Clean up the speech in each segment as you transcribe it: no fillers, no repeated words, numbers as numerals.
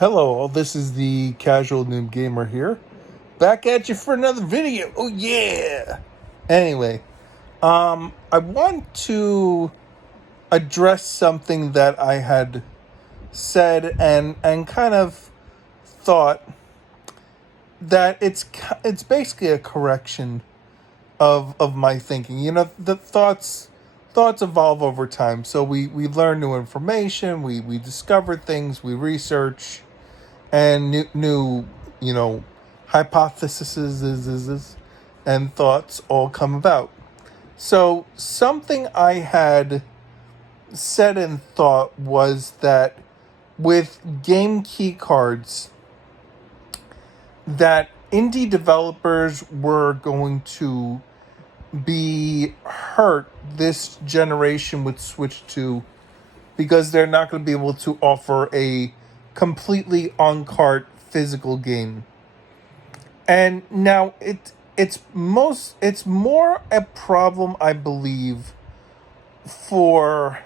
Hello, all. This is the Casual Noob Gamer here. Back at you for another video. Oh yeah. Anyway, I want to address something that I had said and kind of thought that it's basically a correction of my thinking. The thoughts evolve over time. So we learn new information, we discover things, we research, and new hypotheses and thoughts all come about. So something I had said and thought was that with game key cards, that indie developers were going to be hurt this generation would switch to, because they're not going to be able to offer a completely on cart physical game. And now it's more a problem, I believe, for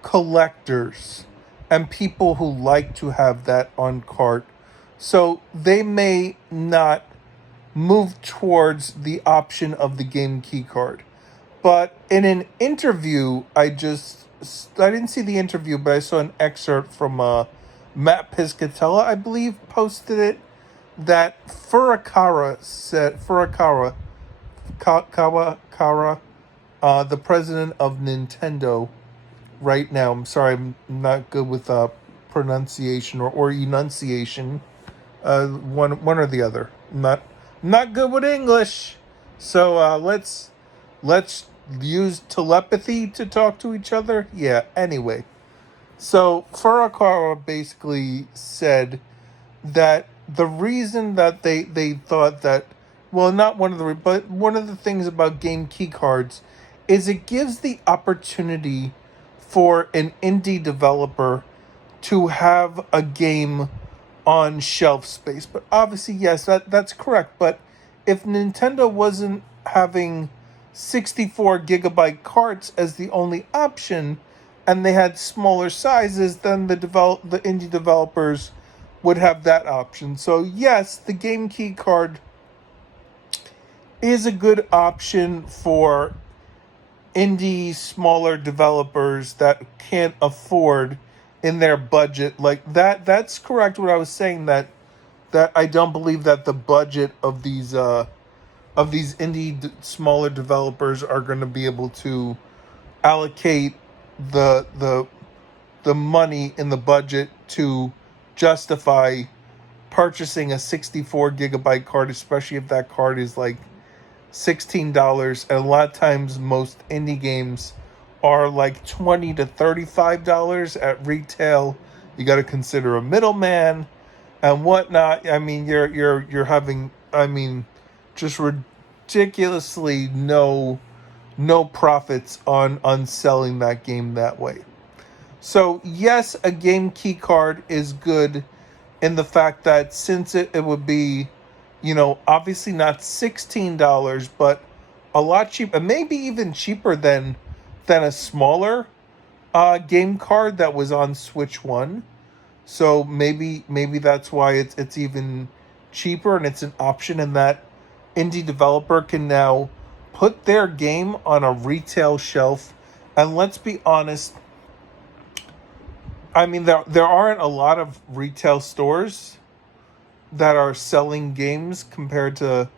collectors and people who like to have that on cart. So they may not move towards the option of the game key card. But in an interview, I didn't see the interview, but I saw an excerpt from Matt Piscatella, I believe, posted it, that Kawakara, the president of Nintendo right now. I'm sorry, I'm not good with pronunciation or enunciation. One or the other. Not good with English. So let's use telepathy to talk to each other. Yeah. Anyway, so Furukawa basically said that the reason that they thought that, well, not one of the but one of the things about game key cards is it gives the opportunity for an indie developer to have a game on shelf space. But obviously, yes, that's correct. But if Nintendo wasn't having 64 gigabyte carts as the only option, and they had smaller sizes, then the indie developers would have that option. So yes, the game key card is a good option for indie smaller developers that can't afford in their budget. Like that's correct what I was saying, that I don't believe that the budget of these smaller developers are going to be able to allocate the the money in the budget to justify purchasing a 64 gigabyte card, especially if that card is like $16. And a lot of times, most indie games are like $20 to $35 at retail. You got to consider a middleman and whatnot. I mean, you're having, I mean, just ridiculously no profits on selling that game that way. So yes, a game key card is good in the fact that since it would be, obviously not $16, but a lot cheaper, maybe even cheaper than a smaller game card that was on Switch One. So maybe that's why it's even cheaper, and it's an option in that indie developer can now put their game on a retail shelf. And let's be honest, I mean, there aren't a lot of retail stores that are selling games compared to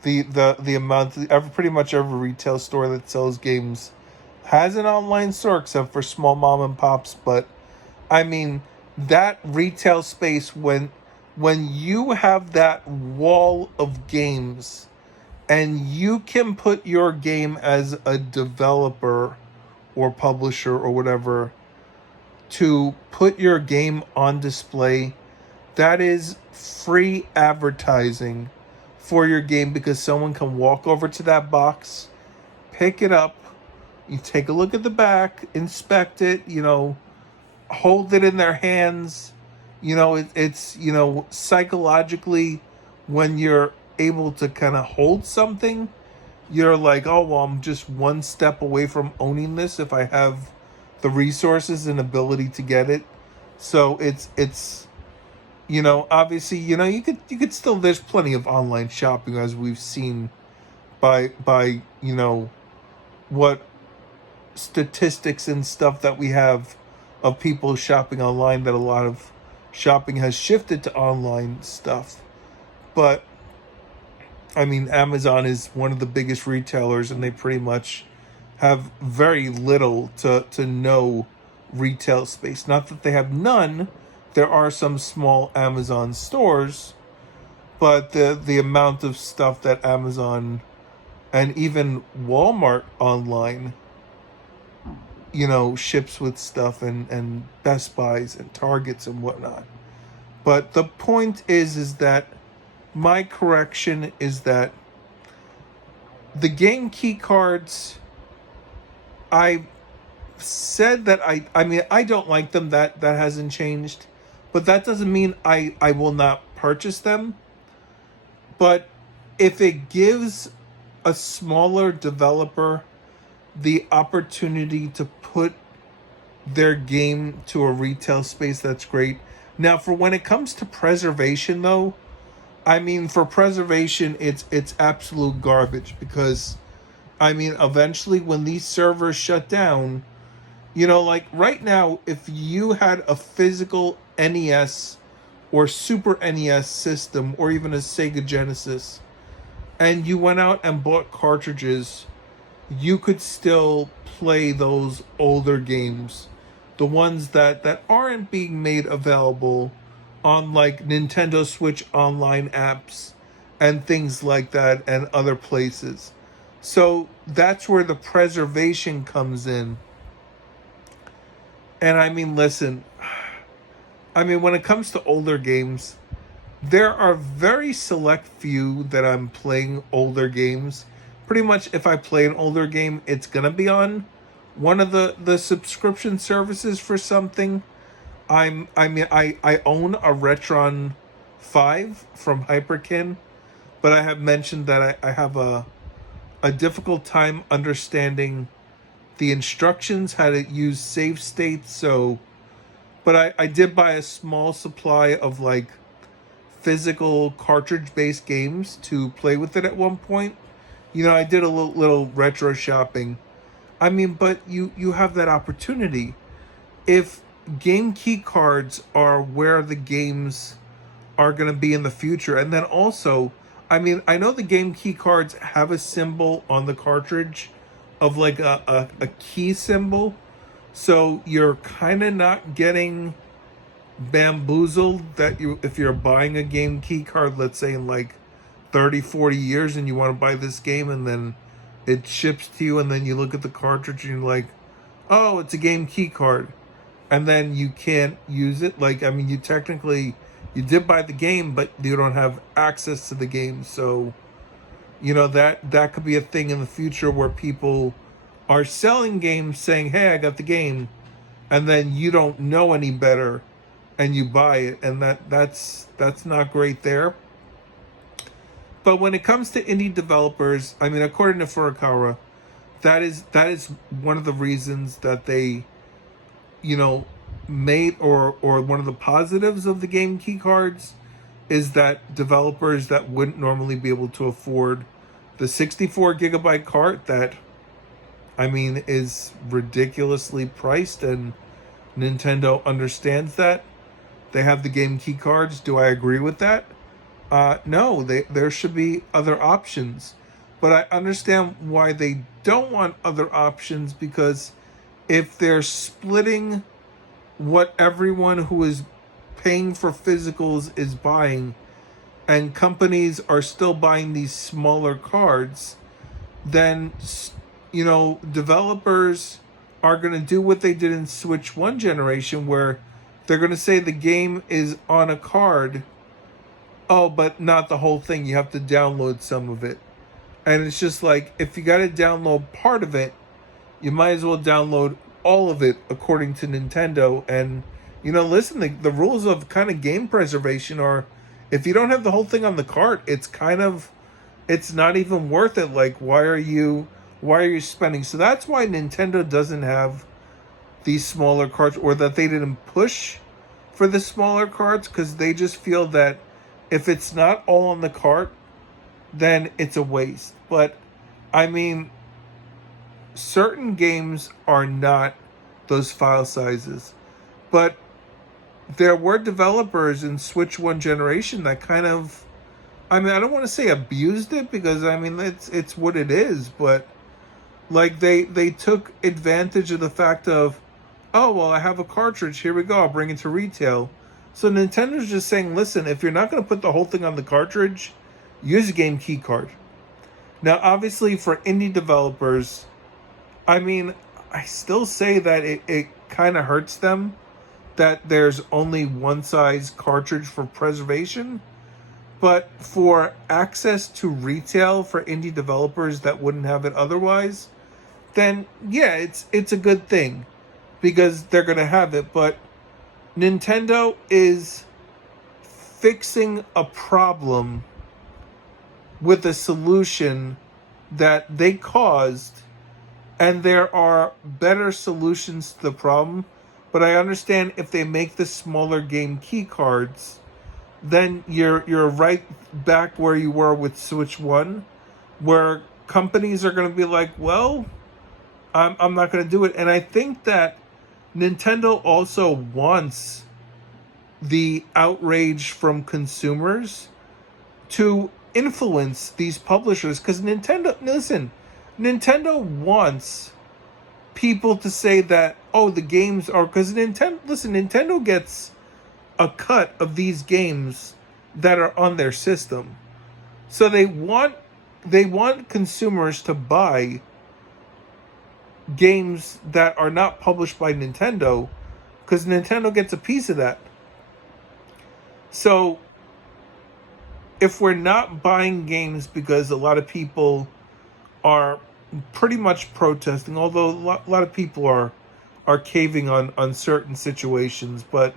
the amount. Pretty much every retail store that sells games has an online store, except for small mom and pops. But I mean, that retail space, when you have that wall of games and you can put your game as a developer or publisher or whatever to put your game on display, that is free advertising for your game, because someone can walk over to that box, pick it up, you take a look at the back, inspect it, hold it in their hands. It's psychologically, when you're able to kind of hold something, you're like, oh, well, I'm just one step away from owning this if I have the resources and ability to get it. So it's obviously, you could still, there's plenty of online shopping, as we've seen by what statistics and stuff that we have of people shopping online, that a lot of shopping has shifted to online stuff. But I mean, Amazon is one of the biggest retailers, and they pretty much have very little to no retail space. Not that they have none. There are some small Amazon stores, but the amount of stuff that Amazon and even Walmart online, ships with stuff, and Best Buys and Targets and whatnot. But the point is that my correction is that the game key cards, I said that I mean, I don't like them. That hasn't changed. But that doesn't mean I will not purchase them. But if it gives a smaller developer the opportunity to put their game to a retail space, that's great. Now, for when it comes to preservation, though, I mean, for preservation, it's absolute garbage, because I mean, eventually when these servers shut down, like right now, if you had a physical NES or Super NES system, or even a Sega Genesis, and you went out and bought cartridges, you could still play those older games, the ones that aren't being made available on like Nintendo Switch online apps and things like that, and other places. So that's where the preservation comes in. And I mean, listen, I mean, when it comes to older games, there are very select few that I'm playing older games. Pretty much, if I play an older game, it's gonna be on one of the subscription services for something. I own a Retron 5 from Hyperkin, but I have mentioned that I have a difficult time understanding the instructions, how to use save states. So, but I did buy a small supply of like physical cartridge based games to play with it at one point. I did a little retro shopping. I mean, but you have that opportunity. If game key cards are where the games are going to be in the future, and then also, I mean, I know the game key cards have a symbol on the cartridge of like a key symbol, so you're kind of not getting bamboozled that if you're buying a game key card, let's say in like 30-40 years, and you want to buy this game, and then it ships to you, and then you look at the cartridge and you're like, oh, it's a game key card, and then you can't use it. Like, I mean, you did buy the game, but you don't have access to the game. So that could be a thing in the future, where people are selling games saying, hey, I got the game, and then you don't know any better and you buy it, and that's not great there. But when it comes to indie developers, I mean, according to Furukawa, that is one of the reasons that they, made, or one of the positives of the game key cards, is that developers that wouldn't normally be able to afford the 64 gigabyte cart, that, I mean, is ridiculously priced, and Nintendo understands that. They have the game key cards. Do I agree with that? No, there should be other options. But I understand why they don't want other options, because if they're splitting what everyone who is paying for physicals is buying, and companies are still buying these smaller cards, then, developers are going to do what they did in Switch 1 generation, where they're going to say the game is on a card. Oh, but not the whole thing. You have to download some of it. And it's just like, if you got to download part of it, you might as well download all of it, according to Nintendo. And, listen, the rules of kind of game preservation are, if you don't have the whole thing on the cart, it's not even worth it. Like, why are you spending? So that's why Nintendo doesn't have these smaller carts, or that they didn't push for the smaller carts because they just feel that if it's not all on the cart, then it's a waste. But I mean, certain games are not those file sizes. But there were developers in Switch One generation that kind of, I mean, I don't want to say abused it because I mean it's what it is, but like they took advantage of the fact of, oh well, I have a cartridge, here we go, I'll bring it to retail. So Nintendo's just saying, listen, if you're not going to put the whole thing on the cartridge, use a game key card. Now, obviously, for indie developers, I mean, I still say that it kind of hurts them that there's only one size cartridge for preservation. But for access to retail for indie developers that wouldn't have it otherwise, then yeah, it's a good thing because they're going to have it. But Nintendo is fixing a problem with a solution that they caused, and there are better solutions to the problem. But I understand if they make the smaller game key cards, then you're right back where you were with Switch One, where companies are going to be like, well, I'm not going to do it. And I think that Nintendo also wants the outrage from consumers to influence these publishers because Nintendo wants people to say that, oh, the games are, because Nintendo gets a cut of these games that are on their system. So they want consumers to buy games that are not published by Nintendo because Nintendo gets a piece of that. So if we're not buying games because a lot of people are pretty much protesting, although a lot of people are caving on certain situations, but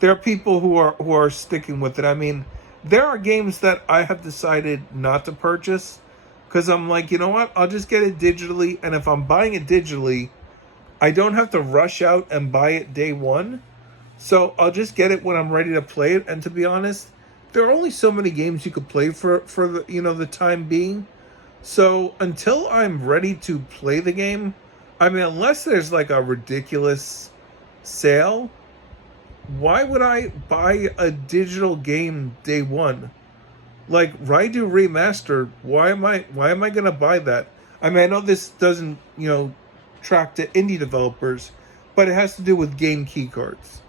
there are people who are sticking with it. I mean, there are games that I have decided not to purchase because I'm like, you know what? I'll just get it digitally, and if I'm buying it digitally, I don't have to rush out and buy it day one. So I'll just get it when I'm ready to play it. And to be honest, there are only so many games you could play for the the time being. So until I'm ready to play the game, I mean, unless there's like a ridiculous sale, why would I buy a digital game day one? Like Raidu Remastered, why am I gonna buy that? I mean, I know this doesn't, track to indie developers, but it has to do with game key cards.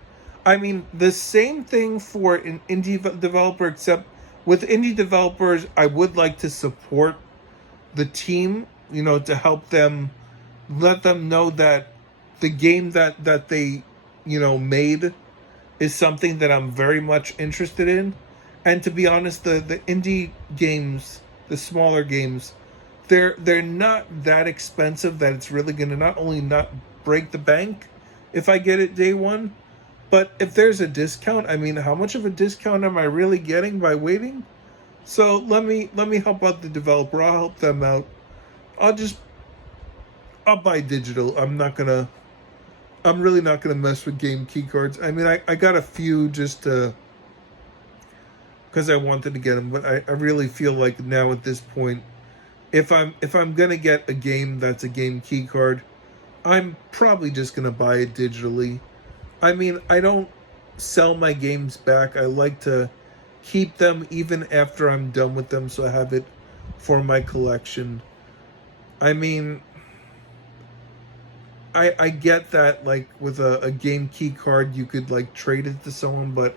I mean, the same thing for an indie developer, except with indie developers, I would like to support the team, to help them, let them know that the game that they, made is something that I'm very much interested in. And to be honest, the indie games, the smaller games, they're not that expensive that it's really going to not only not break the bank if I get it day one, but if there's a discount, I mean, how much of a discount am I really getting by waiting? So let me help out the developer. I'll help them out. I'll buy digital. I'm really not gonna mess with game key cards. I mean, I got a few just to, because I wanted to get them, but I really feel like now at this point, if I'm gonna get a game that's a game key card, I'm probably just gonna buy it digitally. I mean, I don't sell my games back. I like to keep them even after I'm done with them, so I have it for my collection. I mean, I get that, like, with a game key card, you could, like, trade it to someone, but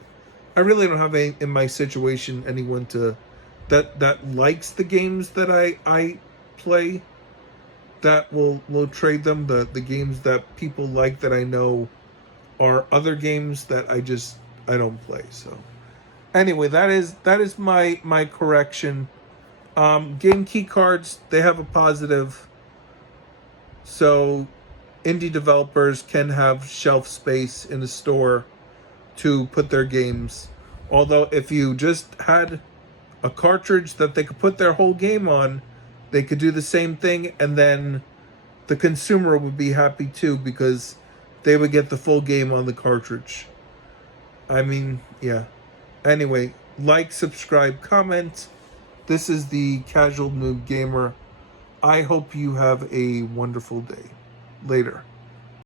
I really don't have in my situation anyone that likes the games that I play that will trade them. The games that people like that I know are other games that I don't play. So anyway, that is my correction. Game key cards, they have a positive. So indie developers can have shelf space in the store to put their games. Although if you just had a cartridge that they could put their whole game on, they could do the same thing, and then the consumer would be happy too because they would get the full game on the cartridge. I mean, yeah. Anyway, like, subscribe, comment. This is the Casual Noob Gamer. I hope you have a wonderful day. Later.